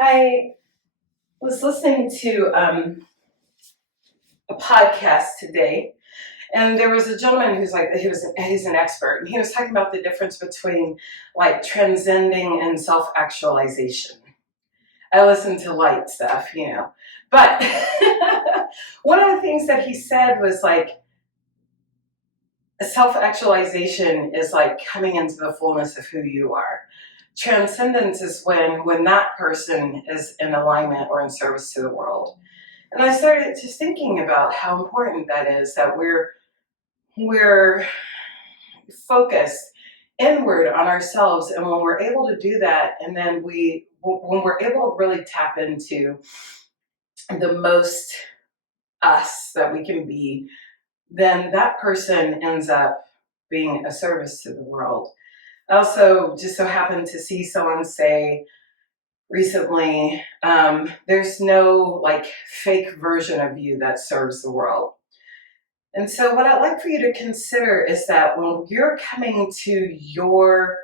I was listening to a podcast today, and there was a gentleman who's like he's an expert, and he was talking about the difference between like transcending and self-actualization. I listen to light stuff, but one of the things that he said was like self-actualization is like coming into the fullness of who you are. Transcendence is when that person is in alignment or in service to the world. And I started just thinking about how important that is, that we're focused inward on ourselves, and when we're able to do that, and then when we're able to really tap into the most us that we can be, then that person ends up being a service to the world. I also just so happened to see someone say recently, there's no like fake version of you that serves the world. And so what I'd like for you to consider is that when you're coming to your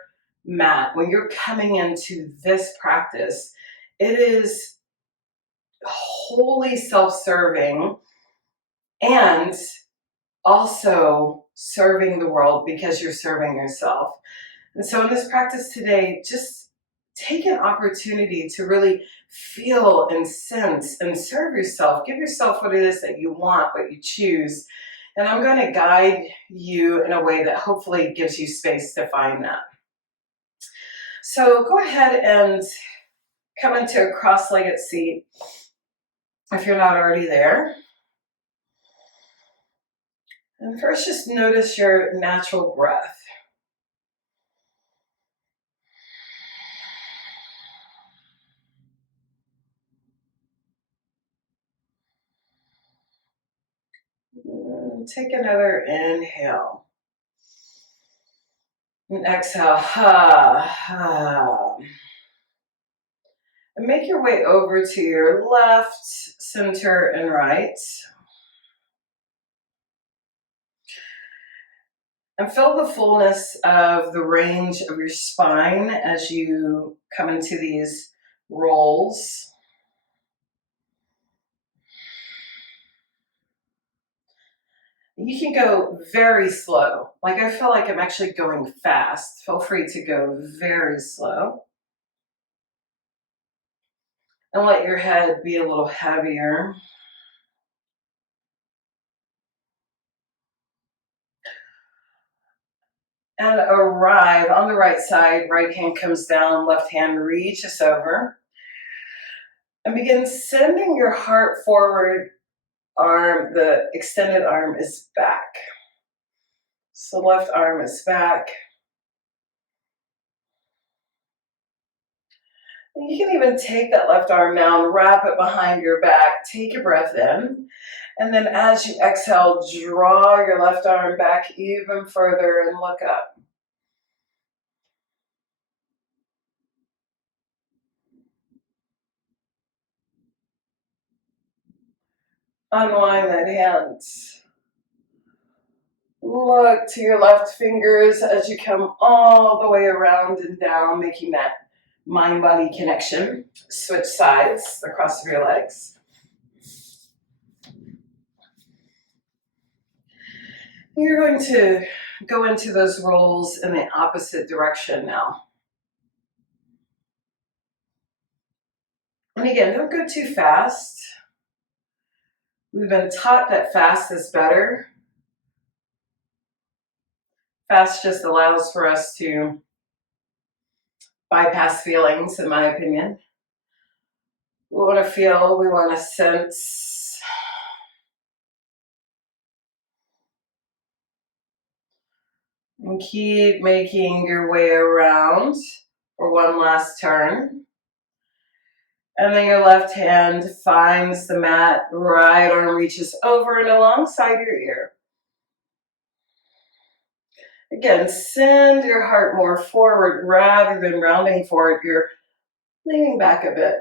mat, when you're coming into this practice, it is wholly self-serving and also serving the world because you're serving yourself. And so in this practice today, just take an opportunity to really feel and sense and serve yourself. Give yourself what it is that you want, what you choose. And I'm going to guide you in a way that hopefully gives you space to find that. So go ahead and come into a cross-legged seat if you're not already there. And first, just notice your natural breath. Take another inhale. And exhale. And make your way over to your left, center, and right. And feel the fullness of the range of your spine as you come into these rolls. You can go very slow. Like I feel like I'm actually going fast. Feel free to go very slow. And let your head be a little heavier. And arrive on the right side. Right hand comes down, left hand reaches over. And begin sending your heart forward. Arm, the extended arm is back. So left arm is back. You can even take that left arm now and wrap it behind your back. Take a breath in. And then as you exhale, draw your left arm back even further and look up. Unwind that hand. Look to your left fingers as you come all the way around and down, making that mind-body connection. Switch sides, the cross of your legs. You're going to go into those rolls in the opposite direction now. And again, don't go too fast. We've been taught that fast is better. Fast just allows for us to bypass feelings, in my opinion. We want to feel, we want to sense. And keep making your way around for one last turn. And then your left hand finds the mat, right arm reaches over and alongside your ear. Again, send your heart more forward rather than rounding forward. You're leaning back a bit.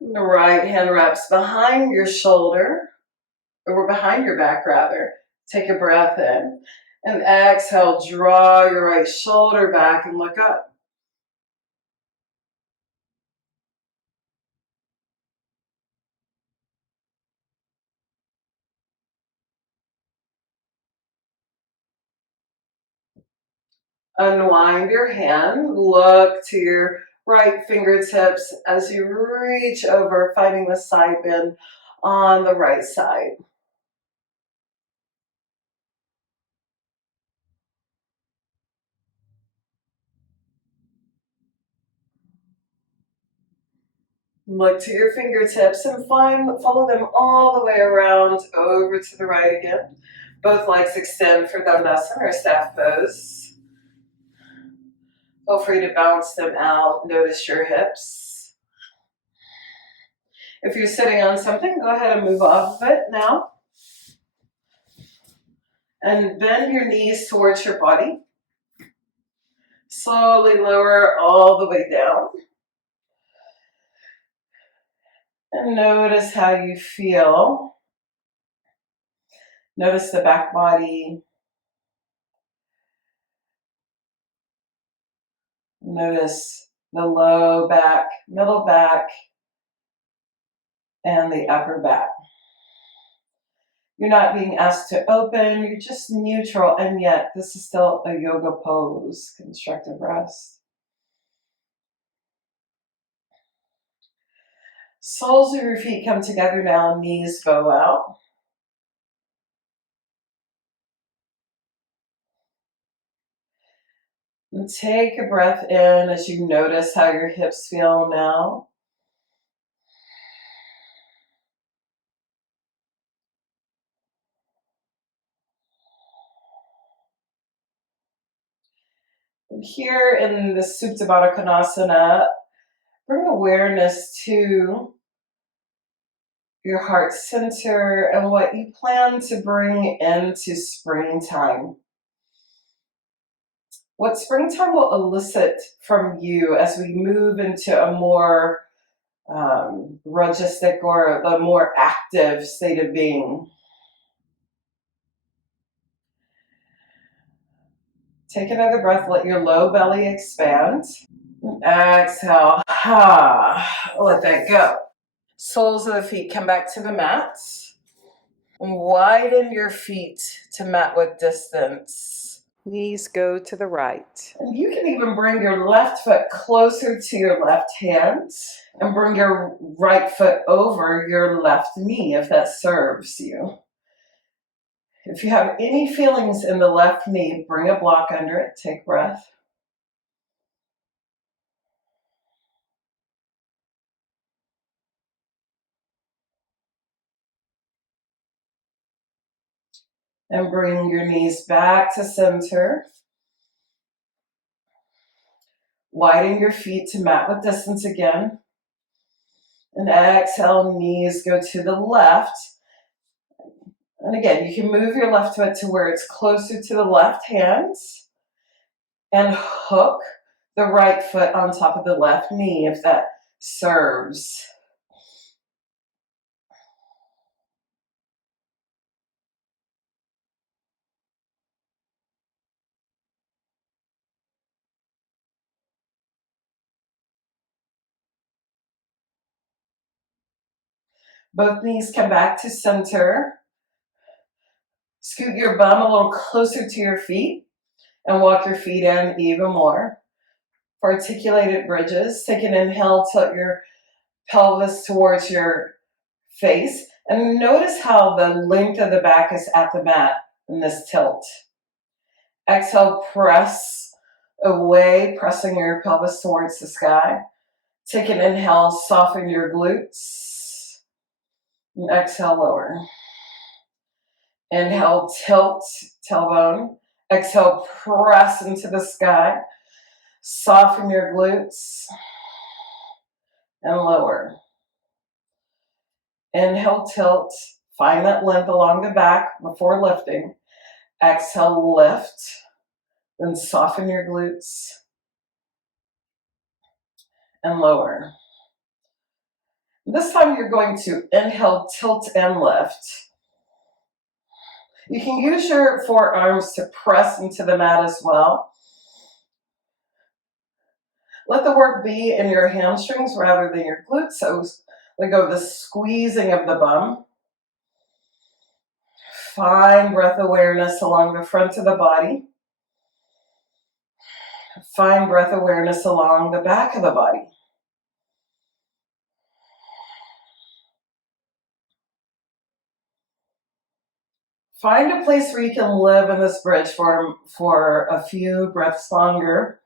And the right hand wraps behind your shoulder, or behind your back rather. Take a breath in. And exhale, draw your right shoulder back and look up. Unwind your hand, look to your right fingertips as you reach over, finding the side bend on the right side. Look to your fingertips and follow them all the way around over to the right again. Both legs extend for Dandasana or staff pose. Feel free to bounce them out. Notice your hips. If you're sitting on something, go ahead and move off of it now. And bend your knees towards your body. Slowly lower all the way down. And notice how you feel. Notice the back body. Notice the low back, middle back, and the upper back. You're not being asked to open, you're just neutral, and yet this is still a yoga pose, constructive rest. Soles of your feet come together now, knees bow out. And take a breath in as you notice how your hips feel now. Here in the Supine Twist, bring awareness to your heart center and what you plan to bring into springtime. What springtime will elicit from you as we move into a more registic or a more active state of being. Take another breath, let your low belly expand. Exhale, let that go. Soles of the feet come back to the mat. Widen your feet to mat width distance. Knees go to the right. And you can even bring your left foot closer to your left hand and bring your right foot over your left knee if that serves you. If you have any feelings in the left knee, bring a block under it. Take breath. And bring your knees back to center. Widen your feet to mat width distance again. And exhale, knees go to the left. And again, you can move your left foot to where it's closer to the left hand and hook the right foot on top of the left knee if that serves. Both knees come back to center. Scoot your bum a little closer to your feet and walk your feet in even more. For articulated bridges, take an inhale, tilt your pelvis towards your face, and notice how the length of the back is at the mat in this tilt. Exhale, press away, pressing your pelvis towards the sky. Take an inhale, soften your glutes. And exhale, lower. Inhale, tilt tailbone. Exhale, press into the sky. Soften your glutes. And lower. Inhale, tilt. Find that length along the back before lifting. Exhale, lift. Then soften your glutes. And lower. This time you're going to inhale, tilt, and lift. You can use your forearms to press into the mat as well. Let the work be in your hamstrings rather than your glutes. So let go of the squeezing of the bum. Find breath awareness along the front of the body. Find breath awareness along the back of the body. Find a place where you can live in this bridge for a few breaths longer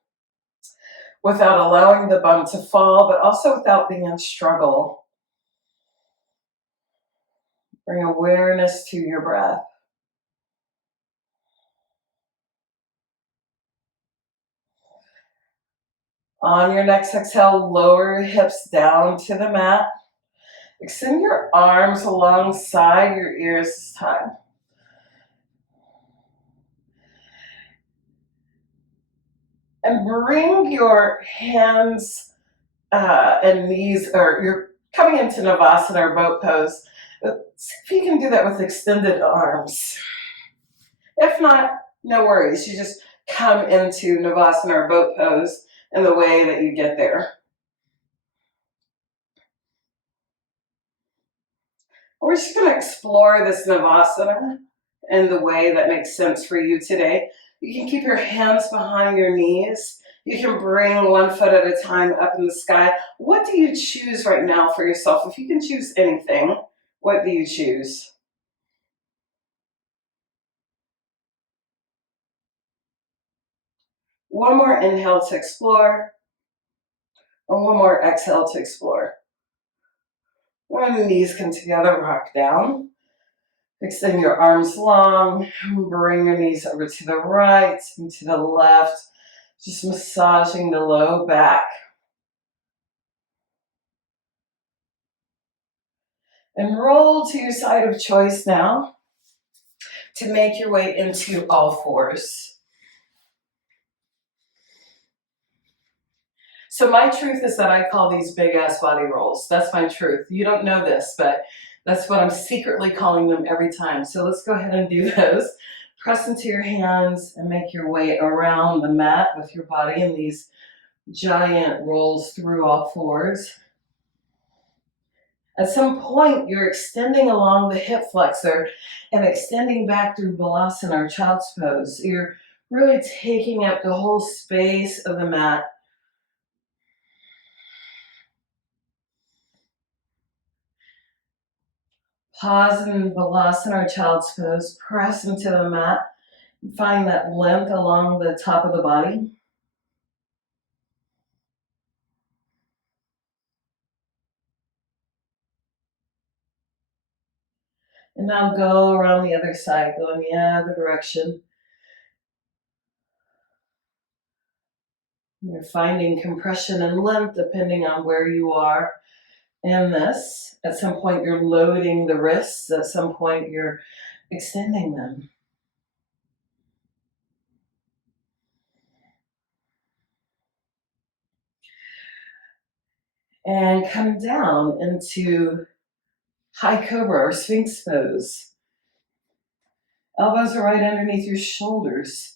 without allowing the bum to fall, but also without being in struggle. Bring awareness to your breath. On your next exhale, lower your hips down to the mat. Extend your arms alongside your ears this time. And bring your hands and knees, or you're coming into Navasana or boat pose. See if you can do that with extended arms. If not, no worries. You just come into Navasana or boat pose in the way that you get there. We're just going to explore this Navasana in the way that makes sense for you today. You can keep your hands behind your knees. You can bring one foot at a time up in the sky. What do you choose right now for yourself? If you can choose anything, what do you choose? One more inhale to explore, and one more exhale to explore. When the knees come together, rock down. Extend your arms long, bring your knees over to the right and to the left, just massaging the low back. And roll to your side of choice now to make your way into all fours. So my truth is that I call these big ass body rolls. That's my truth. You don't know this, but that's what I'm secretly calling them every time. So let's go ahead and do those. Press into your hands and make your way around the mat with your body in these giant rolls through all fours. At some point, you're extending along the hip flexor and extending back through Balasana or Child's Pose. You're really taking up the whole space of the mat. Pause in Balasana or Child's Pose. Press into the mat. Find that length along the top of the body. And now go around the other side, go in the other direction. You're finding compression and length depending on where you are in this. At some point you're loading the wrists, at some point you're extending them. And come down into high Cobra or Sphinx pose. Elbows are right underneath your shoulders.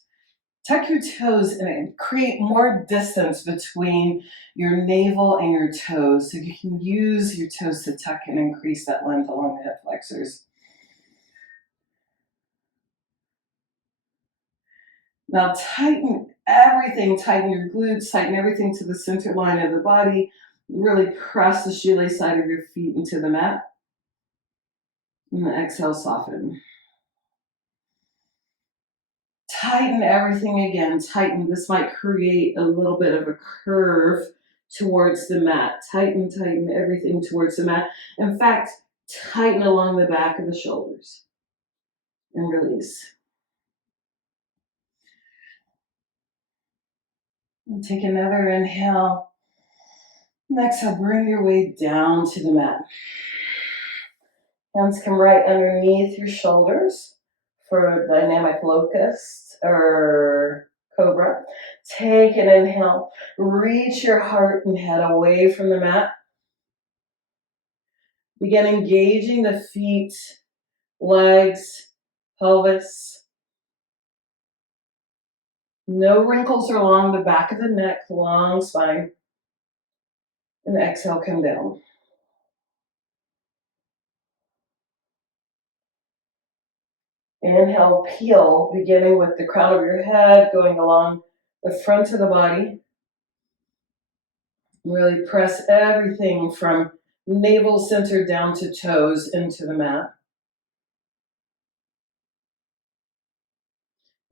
Tuck your toes and create more distance between your navel and your toes so you can use your toes to tuck and increase that length along the hip flexors. Now tighten everything, tighten your glutes, tighten everything to the center line of the body. Really press the shoelace side of your feet into the mat. And then exhale, soften. Tighten everything again, tighten. This might create a little bit of a curve towards the mat. Tighten, tighten everything towards the mat. In fact, tighten along the back of the shoulders. And release. And take another inhale. Next, exhale, bring your way down to the mat. Hands come right underneath your shoulders for dynamic locust or Cobra. Take an inhale. Reach your heart and head away from the mat. Begin engaging the feet, legs, pelvis. No wrinkles along the back of the neck, long spine. And exhale, come down. Inhale, peel, beginning with the crown of your head, going along the front of the body. Really press everything from navel center down to toes into the mat.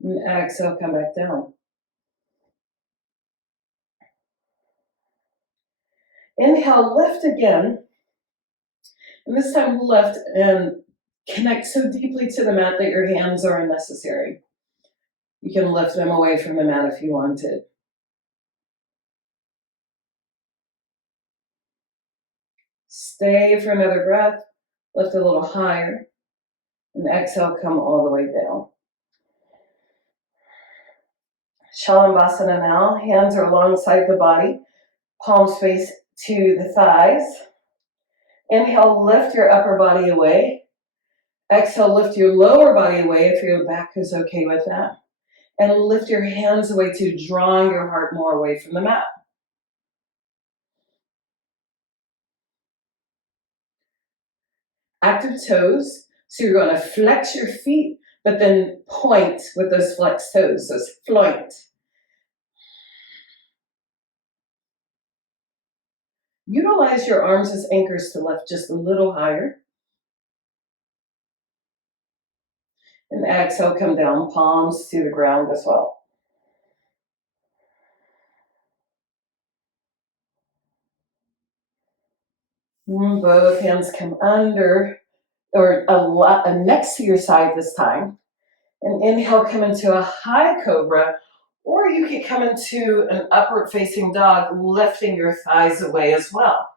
And exhale, come back down. Inhale, lift again. And this time lift and connect so deeply to the mat that your hands are unnecessary. You can lift them away from the mat if you wanted. Stay for another breath. Lift a little higher. And exhale, come all the way down. Shavasana now. Hands are alongside the body. Palms face to the thighs. Inhale, lift your upper body away. Exhale, lift your lower body away if your back is okay with that. And lift your hands away to drawing your heart more away from the mat. Active toes. So you're going to flex your feet, but then point with those flexed toes, those floint. Utilize your arms as anchors to lift just a little higher. And exhale, come down, palms to the ground as well. Both hands come under or next to your side this time. And inhale, come into a high cobra, or you could come into an upward facing dog, lifting your thighs away as well.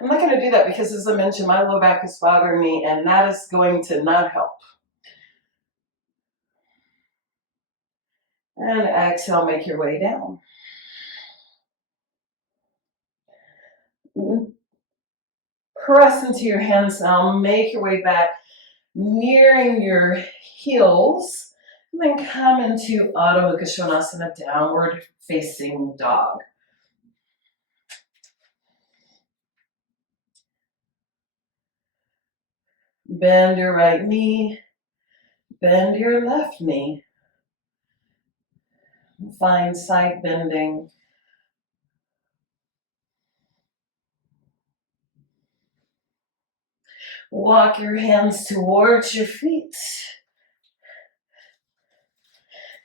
I'm not going to do that because, as I mentioned, my low back is bothering me, and that is going to not help. And exhale, make your way down. Press into your hands now, make your way back, nearing your heels, and then come into Adho Mukha Svanasana, downward facing dog. Bend your right knee, bend your left knee. Find side bending. Walk your hands towards your feet.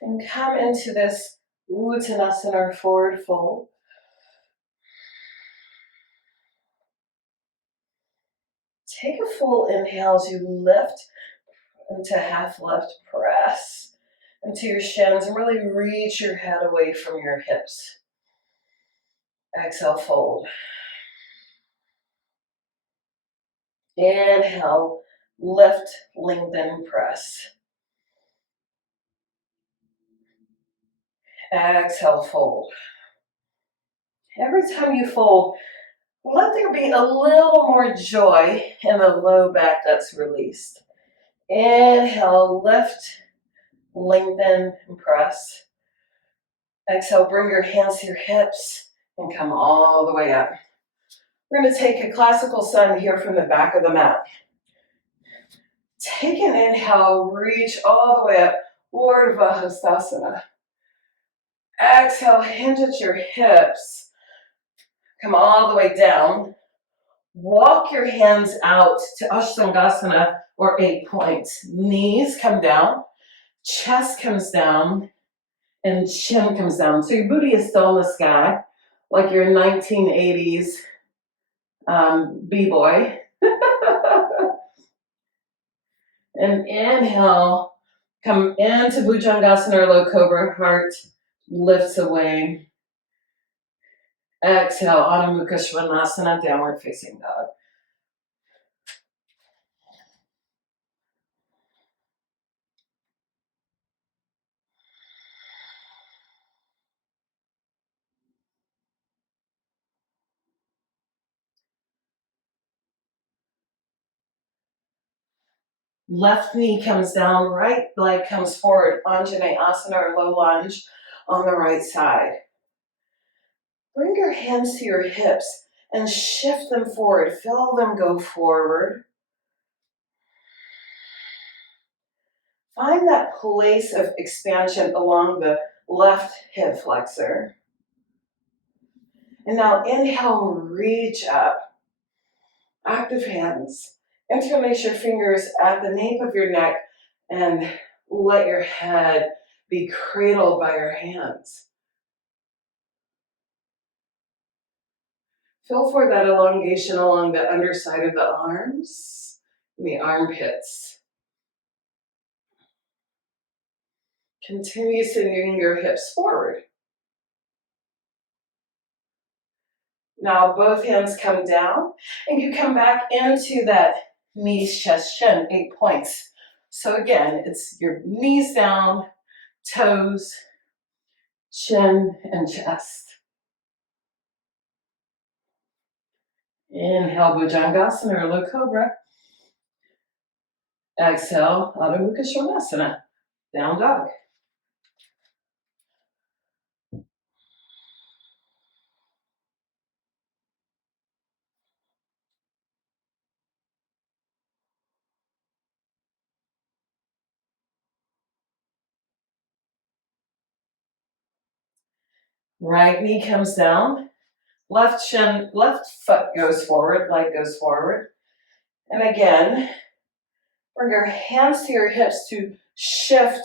And come into this Uttanasana or forward fold. Take a full inhale as you lift into half lift, press into your shins and really reach your head away from your hips. Exhale, fold. Inhale, lift, lengthen, press. Exhale, fold. Every time you fold, let there be a little more joy in the low back that's released. Inhale, lift, lengthen, and press. Exhale, bring your hands to your hips and come all the way up. We're going to take a classical sun here from the back of the mat. Take an inhale, reach all the way up, Urdhva Hastasana. Exhale, hinge at your hips. Come all the way down. Walk your hands out to Ashtangasana or 8 points. Knees come down, chest comes down, and chin comes down. So your booty is still in the sky, like your 1980s b-boy. And inhale, come into Bhujangasana or low cobra, heart lifts away. Exhale, Adho Mukha Svanasana, downward facing dog. Left knee comes down, right leg comes forward, Anjaneyasana or low lunge on the right side. Bring your hands to your hips and shift them forward. Feel them go forward. Find that place of expansion along the left hip flexor. And now inhale, reach up. Active hands. Interlace your fingers at the nape of your neck and let your head be cradled by your hands. Feel for that elongation along the underside of the arms and the armpits. Continue sending your hips forward. Now both hands come down and you come back into that knees, chest, chin, 8 points. So again, it's your knees down, toes, chin, and chest. Inhale, Bhujangasana or low cobra. Exhale, Adho Mukha Shavasana, down dog. Right knee comes down, left foot goes forward, leg goes forward. And again, bring your hands to your hips to shift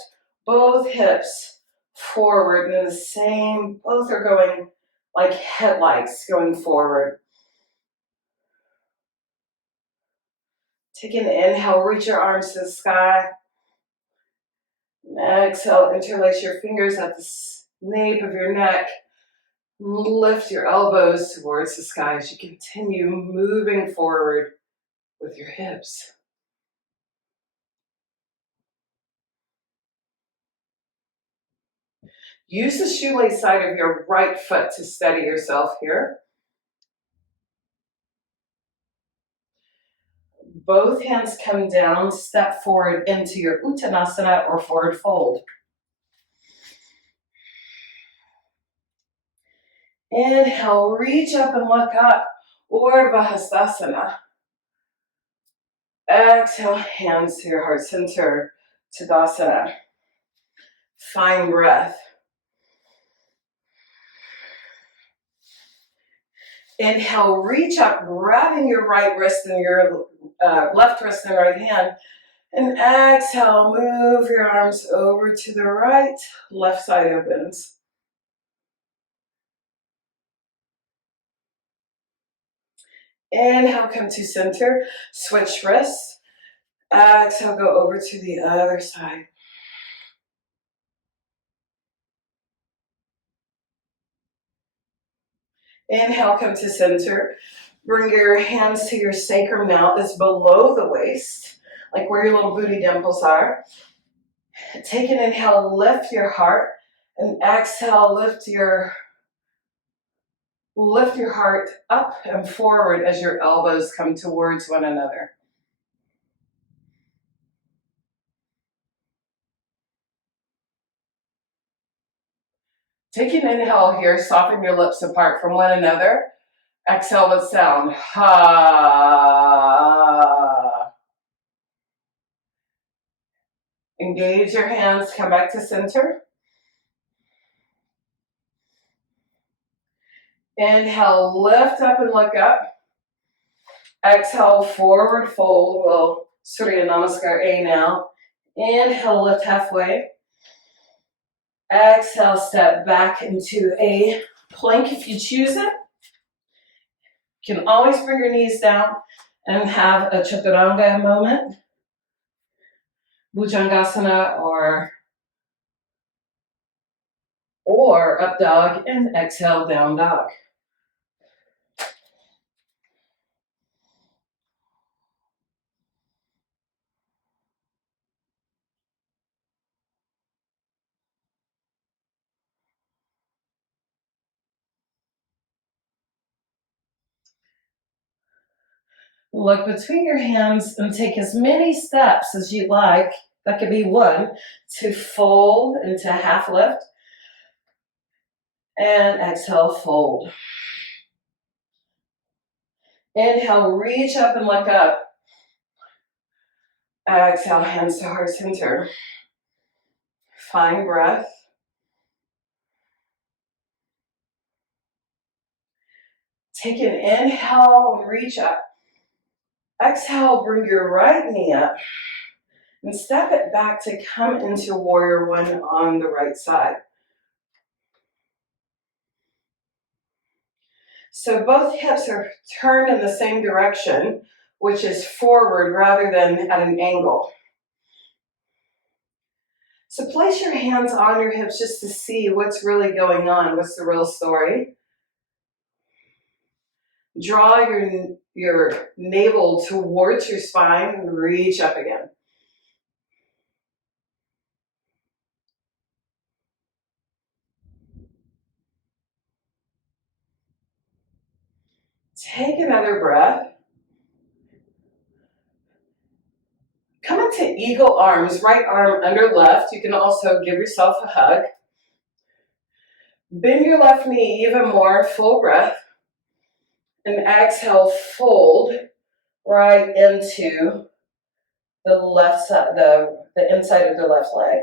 both hips forward in the same, both are going like headlights going forward. Take an inhale, reach your arms to the sky. Exhale, interlace your fingers at the nape of your neck. Lift your elbows towards the sky as you continue moving forward with your hips. Use the shoelace side of your right foot to steady yourself here. Both hands come down, step forward into your Uttanasana or forward fold. Inhale, reach up and look up, Urdhva Hastasana. Exhale, hands to your heart center, Tadasana. Find breath. Inhale, reach up, grabbing your right wrist and your left wrist and right hand. And exhale, move your arms over to the right, left side opens. Inhale, come to center, switch wrists. Exhale, go over to the other side. Inhale, come to center. Bring your hands to your sacrum now. It's below the waist, like where your little booty dimples are. Take an inhale, lift your heart, and exhale, lift your heart up and forward as your elbows come towards one another. Take an inhale here, soften your lips apart from one another. Exhale with sound. Ha. Engage your hands, come back to center. Inhale, lift up and look up. Exhale, forward fold. We'll Surya Namaskar A now. Inhale, lift halfway. Exhale, step back into a plank if you choose it. You can always bring your knees down and have a chaturanga moment. Bhujangasana or up dog, and exhale, down dog. Look between your hands and take as many steps as you like. That could be one, to fold into half lift. And exhale, fold. Inhale, reach up and look up. Exhale, hands to heart center. Find breath. Take an inhale and reach up. Exhale, bring your right knee up and step it back to come into warrior one on the right side. So both hips are turned in the same direction, which is forward rather than at an angle. So place your hands on your hips just to see what's really going on, what's the real story. Draw your navel towards your spine and reach up again. Take another breath. Come into eagle arms, right arm under left. You can also give yourself a hug. Bend your left knee even more, full breath. And exhale, fold right into the left side, the inside of the left leg.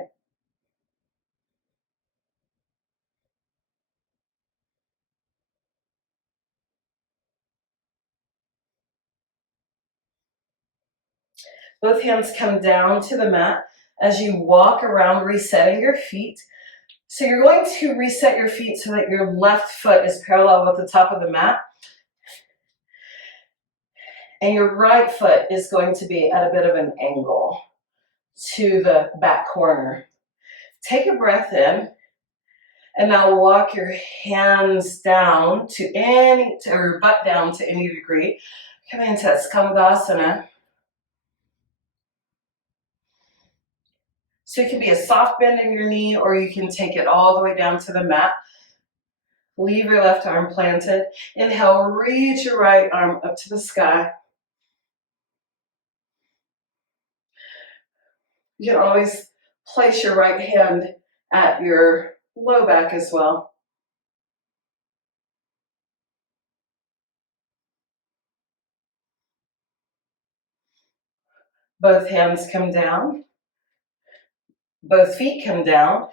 Both hands come down to the mat as you walk around, resetting your feet. So you're going to reset your feet so that your left foot is parallel with the top of the mat. And your right foot is going to be at a bit of an angle to the back corner. Take a breath in. And now walk your hands down or your butt down to any degree. Come into Caston-Miller. So it can be a soft bend in your knee, or you can take it all the way down to the mat. Leave your left arm planted. Inhale, reach your right arm up to the sky. You can always place your right hand at your low back as well. Both hands come down. Both feet come down.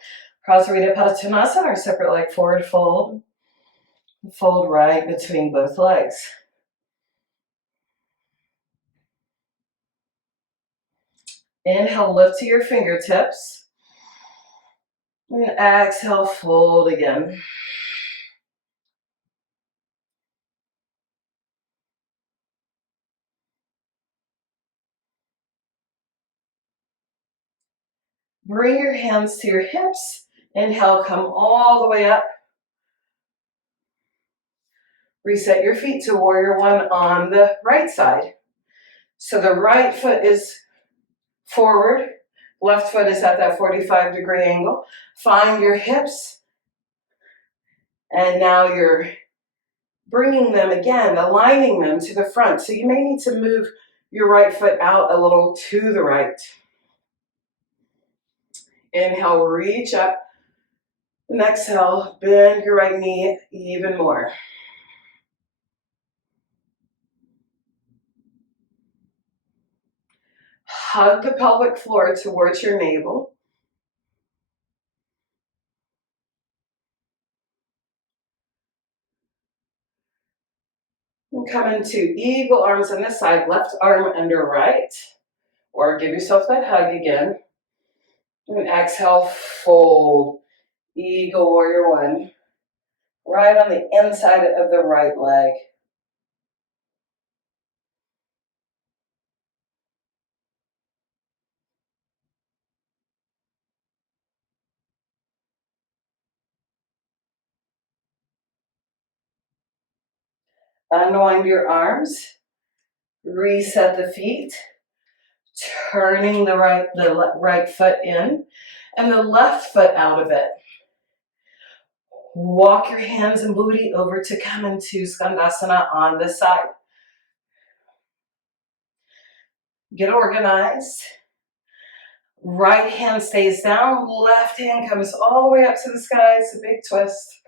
Hashimotonasana, or separate leg forward fold. Fold right between both legs. Inhale, lift to your fingertips. And exhale, fold again. Bring your hands to your hips. Inhale, come all the way up. Reset your feet to warrior one on the right side. So the right foot is forward, left foot is at that 45-degree angle. Find your hips. And now you're bringing them again, aligning them to the front. So you may need to move your right foot out a little to the right. Inhale, reach up. And exhale, bend your right knee even more. Hug the pelvic floor towards your navel. And come into eagle arms on this side, left arm under right. Or give yourself that hug again. And exhale, fold. Eagle warrior one. Right on the inside of the right leg. Unwind your arms. Reset the feet. Turning the right foot in and the left foot out of it. Walk your hands and booty over to come into Skandasana on this side. Get organized. Right hand stays down, left hand comes all the way up to the sky. It's a big twist.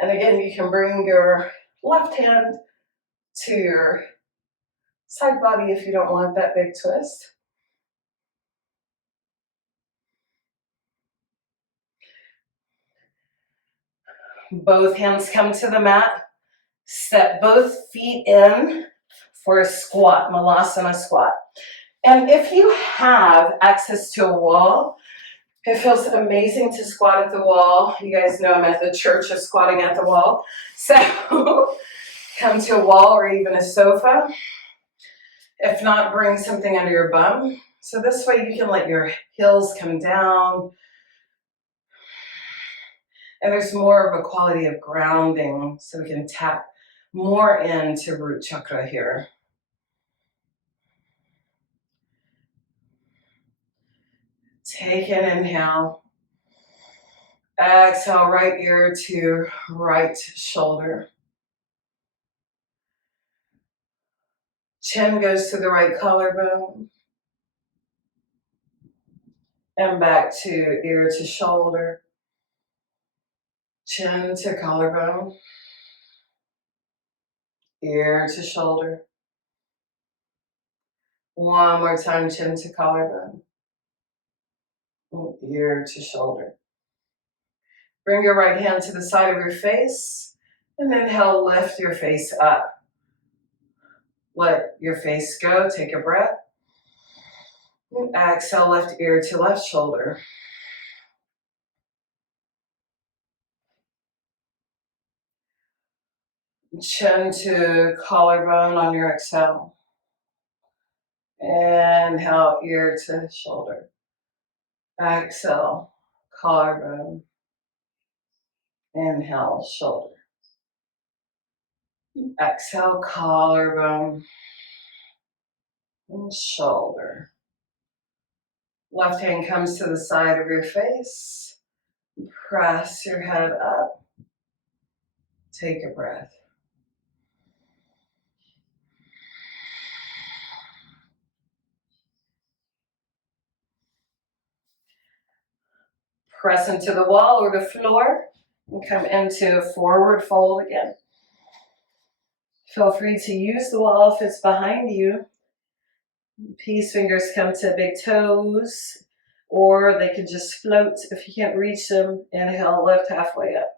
And again, you can bring your left hand to your side body if you don't want that big twist. Both hands come to the mat. Step both feet in for a squat, malasana squat. And if you have access to a wall, it feels amazing to squat at the wall. You guys know I'm at the church of squatting at the wall. So come to a wall or even a sofa. If not, bring something under your bum. So this way you can let your heels come down. And there's more of a quality of grounding, so we can tap more into root chakra here. Take an inhale. Exhale, right ear to right shoulder. Chin goes to the right collarbone. And back to ear to shoulder. Chin to collarbone. Ear to shoulder. One more time, chin to collarbone. Ear to shoulder. Bring your right hand to the side of your face. And inhale, lift your face up. Let your face go. Take a breath. And exhale, left ear to left shoulder. Chin to collarbone on your exhale. Inhale, ear to shoulder. Exhale, collarbone. Inhale, shoulder. Exhale, collarbone. And shoulder. Left hand comes to the side of your face. Press your head up. Take a breath. Press into the wall or the floor and come into a forward fold again. Feel free to use the wall if it's behind you. Peace fingers come to big toes, or they can just float if you can't reach them. Inhale, lift halfway up.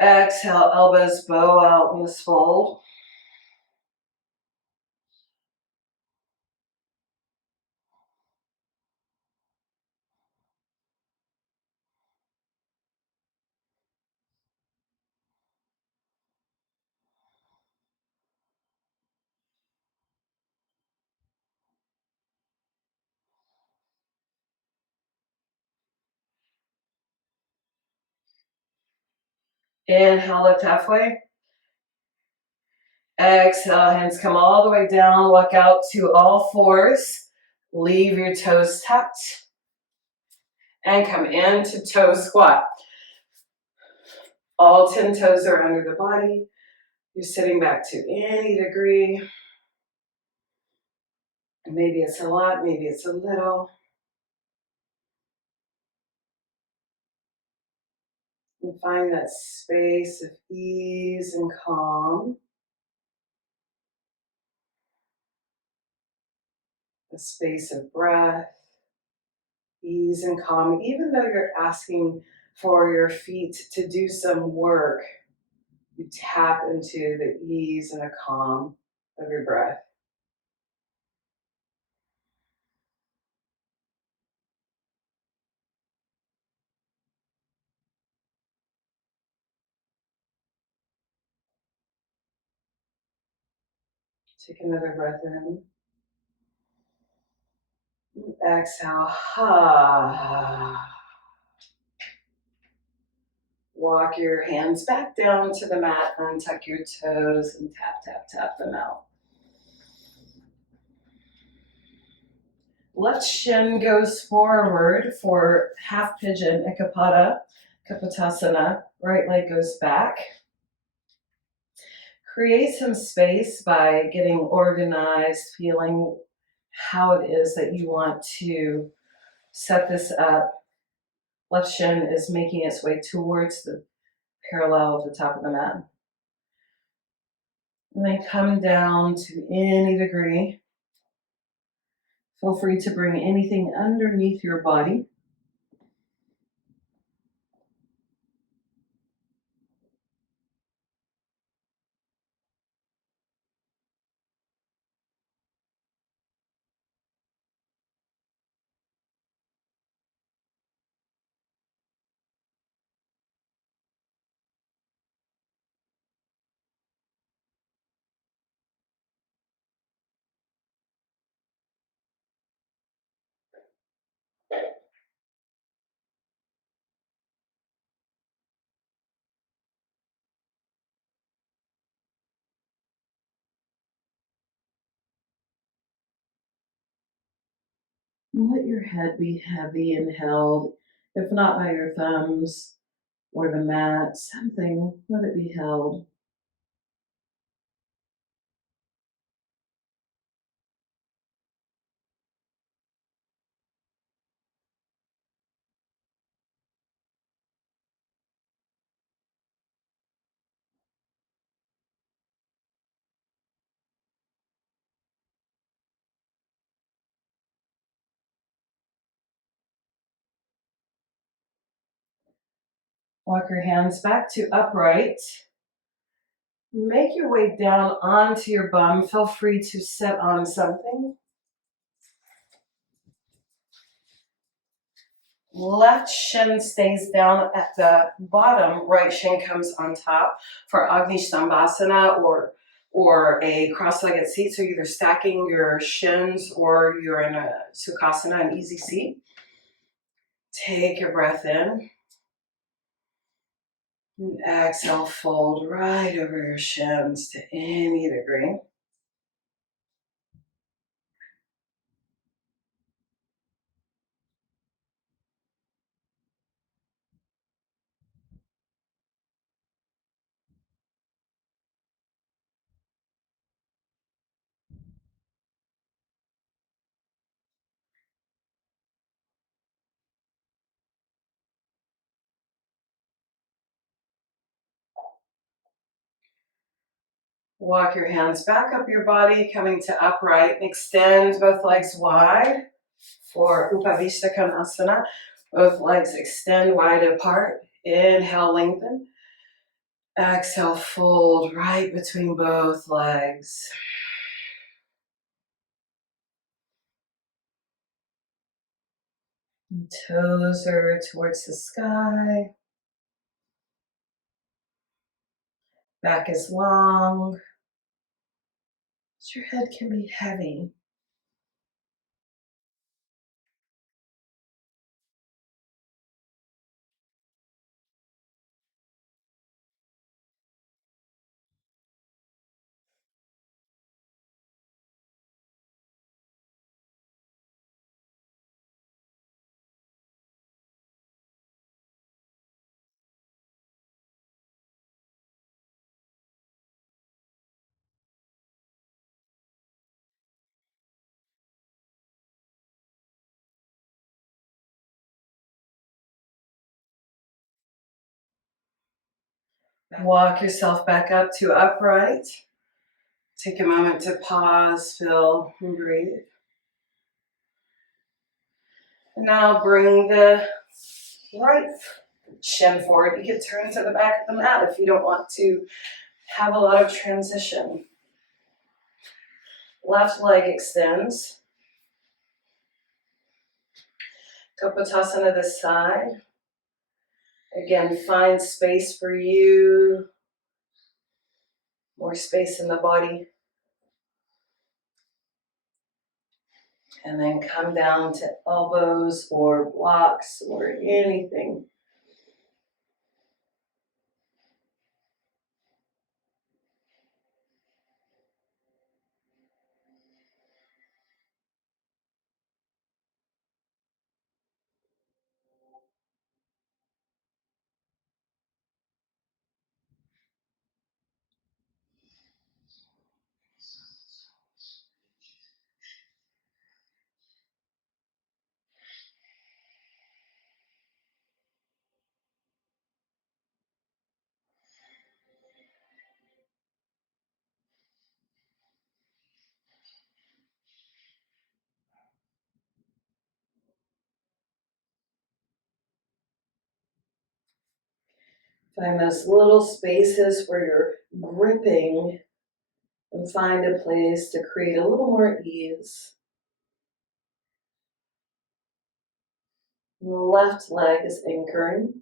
Exhale, elbows bow out in this fold. Inhale, lift halfway. Exhale, hands come all the way down. Walk out to all fours. Leave your toes tucked. And come into toe squat. All 10 toes are under the body. You're sitting back to any degree. Maybe it's a lot, maybe it's a little. And find that space of ease and calm. A space of breath, ease and calm. Even though you're asking for your feet to do some work, you tap into the ease and the calm of your breath. Take another breath in. Exhale. Walk your hands back down to the mat, untuck your toes, and tap, tap, tap them out. Left shin goes forward for half pigeon, Ekapada, Kapotasana. Right leg goes back. Create some space by getting organized, feeling how it is that you want to set this up. Left shin is making its way towards the parallel of the top of the mat. And then come down to any degree. Feel free to bring anything underneath your body. Let your head be heavy and held, if not by your thumbs or the mat, something, let it be held. Walk your hands back to upright. Make your way down onto your bum. Feel free to sit on something. Left shin stays down at the bottom. Right shin comes on top for Shavasana or a cross-legged seat. So either stacking your shins or you're in a Sukhasana, an easy seat. Take your breath in. And exhale, fold right over your shins to any degree. Walk your hands back up your body, coming to upright. Extend both legs wide for Upavishta Konasana. Both legs extend wide apart. Inhale, lengthen. Exhale, fold right between both legs. Toes are towards the sky. Back is long. Your head can be heavy. Walk yourself back up to upright. Take a moment to pause, feel, and breathe. And now bring the right shin forward. You can turn to the back of the mat if you don't want to have a lot of transition. Left leg extends. Kapotasana this side. Again, find space for you. More space in the body. And then come down to elbows or blocks or anything. Find those little spaces where you're gripping and find a place to create a little more ease. The left leg is anchoring.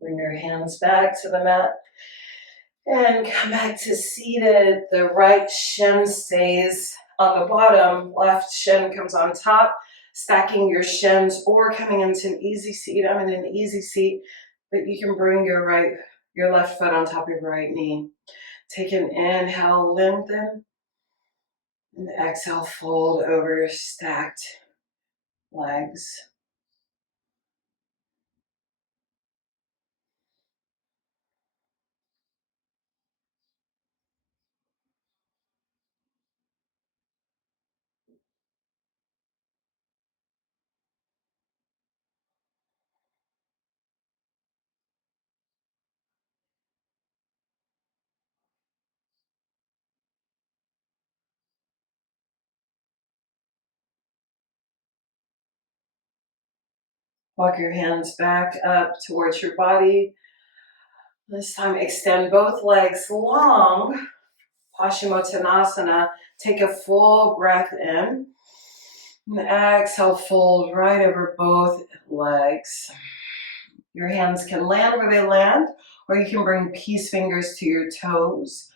Bring your hands back to the mat and come back to seated. The right shin stays on the bottom, left shin comes on top, stacking your shins or coming into an easy seat. I'm in an easy seat, but you can bring your left foot on top of your right knee. Take an inhale, lengthen, and exhale, fold over your stacked legs. Walk your hands back up towards your body. This time extend both legs long. Hashimotonasana. Take a full breath in. And exhale, fold right over both legs. Your hands can land where they land, or you can bring peace fingers to your toes.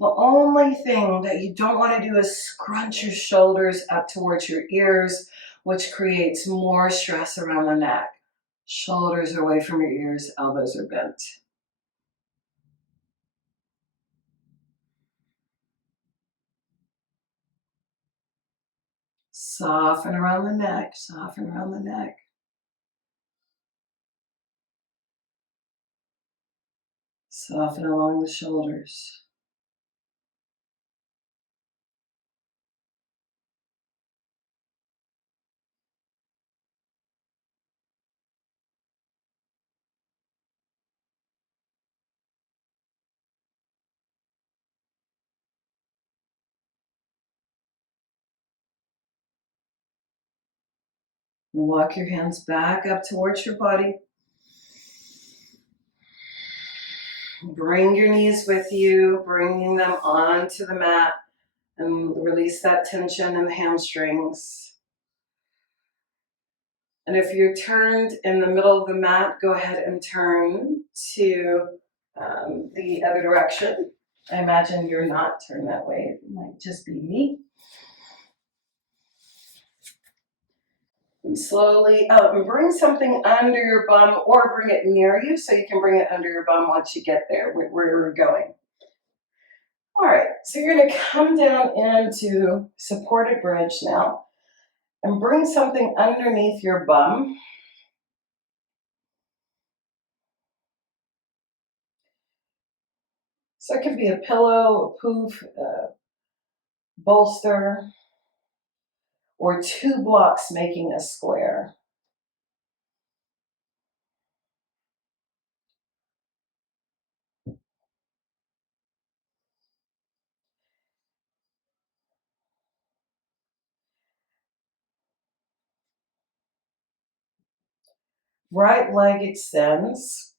The only thing that you don't want to do is scrunch your shoulders up towards your ears, which creates more stress around the neck. Shoulders are away from your ears, elbows are bent. Soften around the neck, soften around the neck. Soften along the shoulders. Walk your hands back up towards your body. Bring your knees with you, bringing them onto the mat, and release that tension in the hamstrings. And if you're turned in the middle of the mat, go ahead and turn to the other direction. I imagine you're not turned that way. It might just be me. And slowly bring something under your bum or bring it near you so you can bring it under your bum once you get there where you're going. All right, so you're going to come down into supported bridge now and bring something underneath your bum. So it could be a pillow, a poof, a bolster, or two blocks making a square. Right leg extends.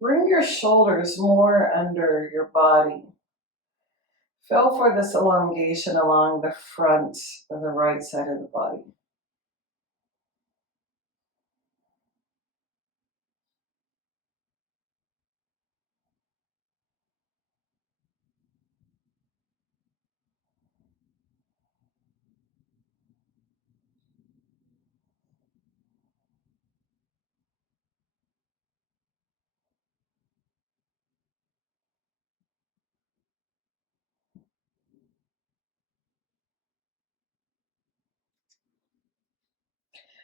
Bring your shoulders more under your body. Feel for this elongation along the front of the right side of the body.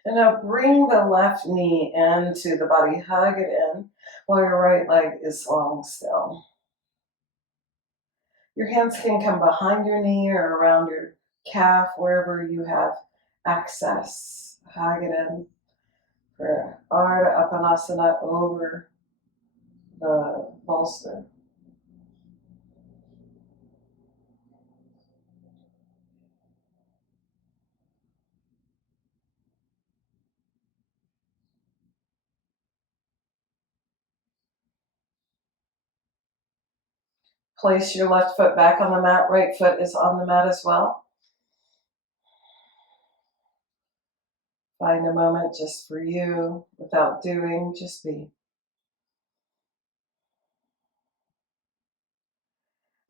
And now bring the left knee into the body, hug it in. while your right leg is long still. Your hands can come behind your knee or around your calf, wherever you have access. Hug it in for Ardha Uttanasana over the bolster. Place your left foot back on the mat, right foot is on the mat as well. Find a moment just for you, without doing, just be.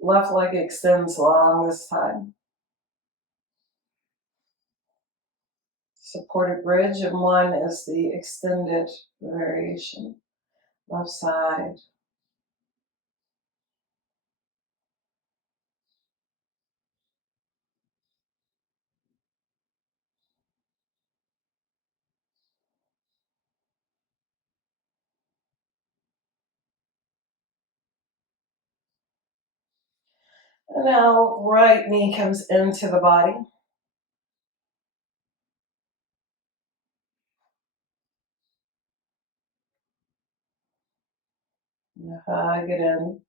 Left leg extends long this time. Supported bridge, and one is the extended variation. Left side. And now right knee comes into the body. Hug it in.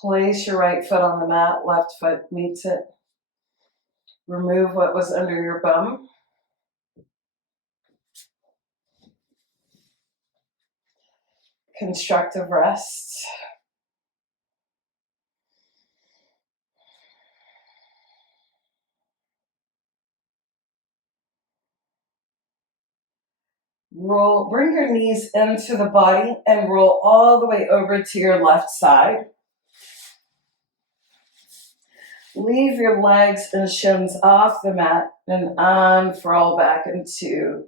Place your right foot on the mat, left foot meets it. Remove what was under your bum. Constructive rest. Roll, bring your knees into the body and roll all the way over to your left side. Leave your legs and shins off the mat and unfurl back into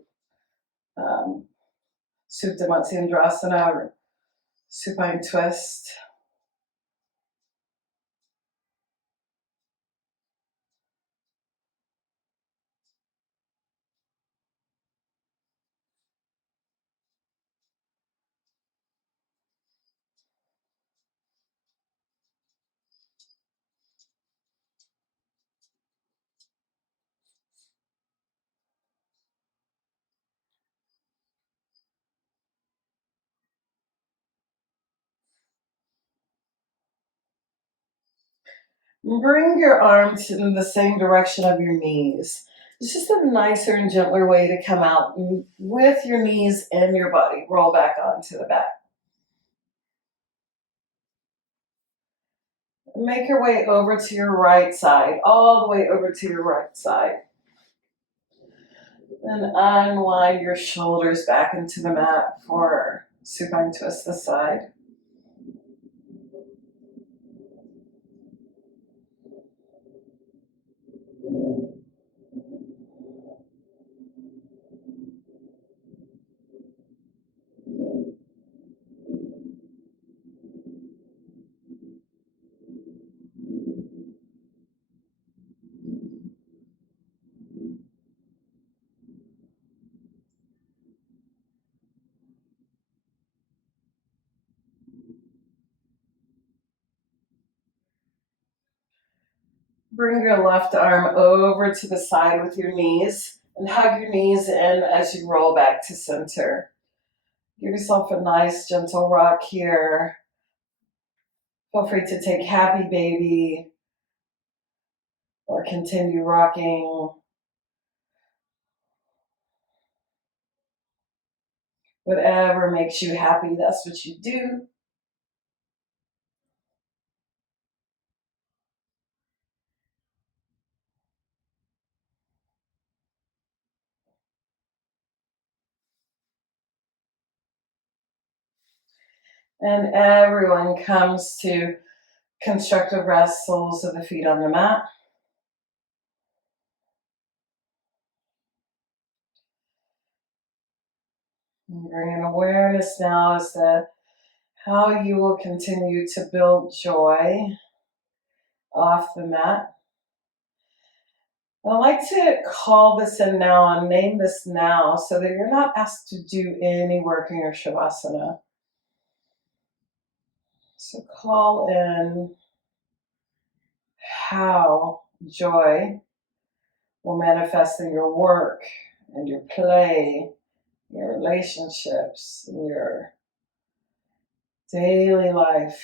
Supta Matsyendrasana or Supine Twist. Bring your arms in the same direction of your knees. It's just a nicer and gentler way to come out with your knees and your body. Roll back onto the back. Make your way over to your right side, all the way over to your right side. Then unwind your shoulders back into the mat for supine twist this side. Bring your left arm over to the side with your knees and hug your knees in as you roll back to center. Give yourself a nice gentle rock here. Feel free to take happy baby or continue rocking. Whatever makes you happy, that's what you do. And everyone comes to constructive rest, soles of the feet on the mat. And bring an awareness now as to how you will continue to build joy off the mat. I like to call this in now and name this now so that you're not asked to do any work in your Shavasana. So call in how joy will manifest in your work and your play, your relationships, and your daily life.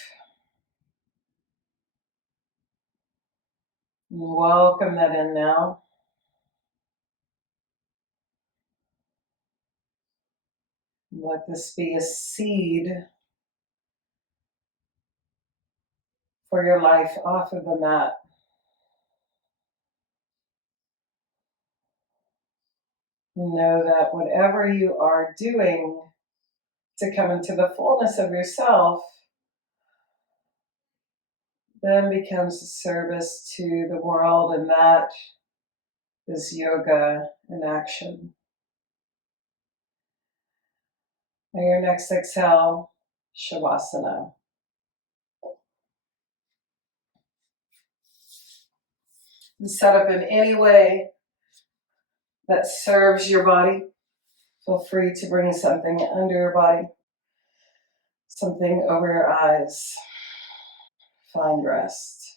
Welcome that in now. Let this be a seed for your life off of the mat. Know that whatever you are doing to come into the fullness of yourself then becomes a service to the world, and that is yoga in action. On your next exhale, Shavasana. And set up in any way that serves your body. Feel free to bring something under your body, something over your eyes. Find rest.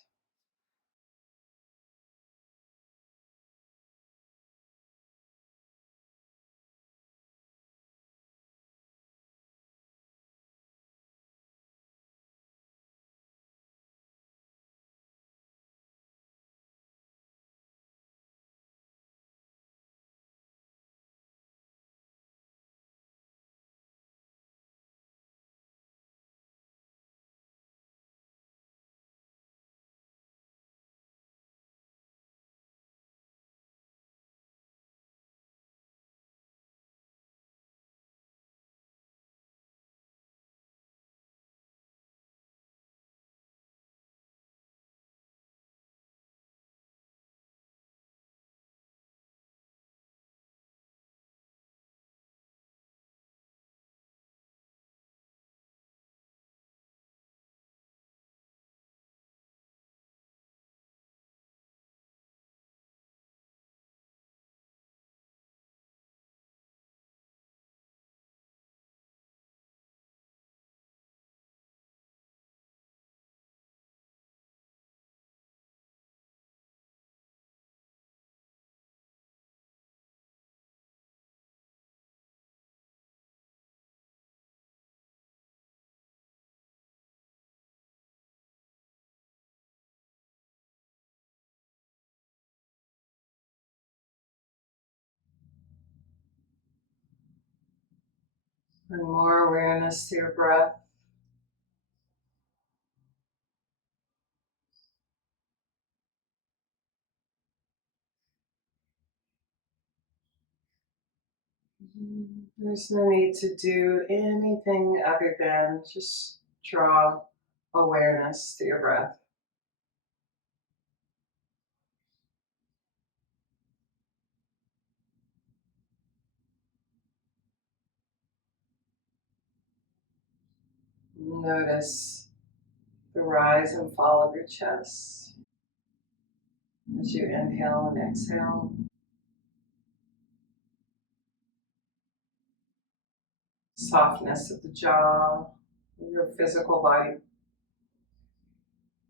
Bring more awareness to your breath. There's no need to do anything other than just draw awareness to your breath. Notice the rise and fall of your chest as you inhale and exhale. Softness of the jaw, of your physical body,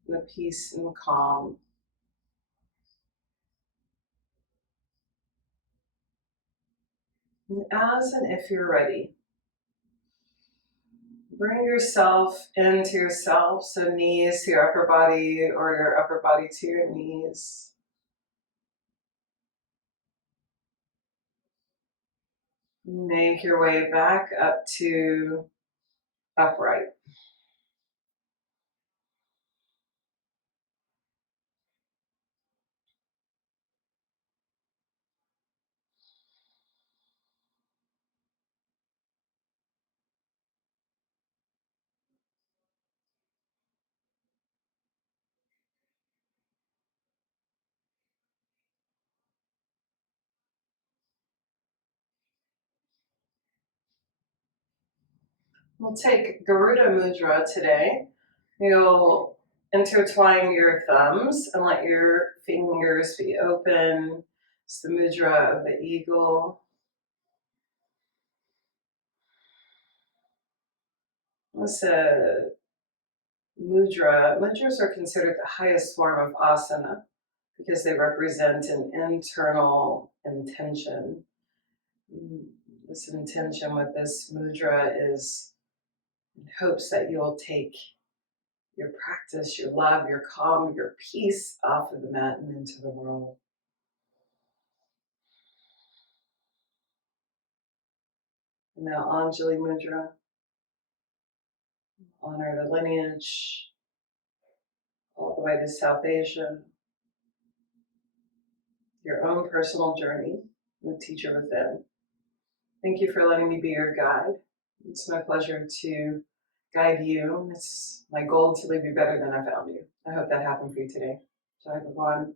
the peace and calm. And as and if you're ready, bring yourself into yourself, so knees to your upper body or your upper body to your knees. Make your way back up to upright. We'll take Garuda Mudra today. You'll Intertwine your thumbs and let your fingers be open. It's the mudra of the eagle. It's a mudra. Mudras are considered the highest form of asana because they represent an internal intention. This intention with this mudra is in hopes that you'll take your practice, your love, your calm, your peace off of the mat and into the world. And now Anjali Mudra. Honor the lineage all the way to South Asia. Your own personal journey with Teacher Within. Thank you for letting me be your guide. It's my pleasure to guide you. It's my goal to leave you better than I found you. I hope that happened for you today. Jai Bhagwan.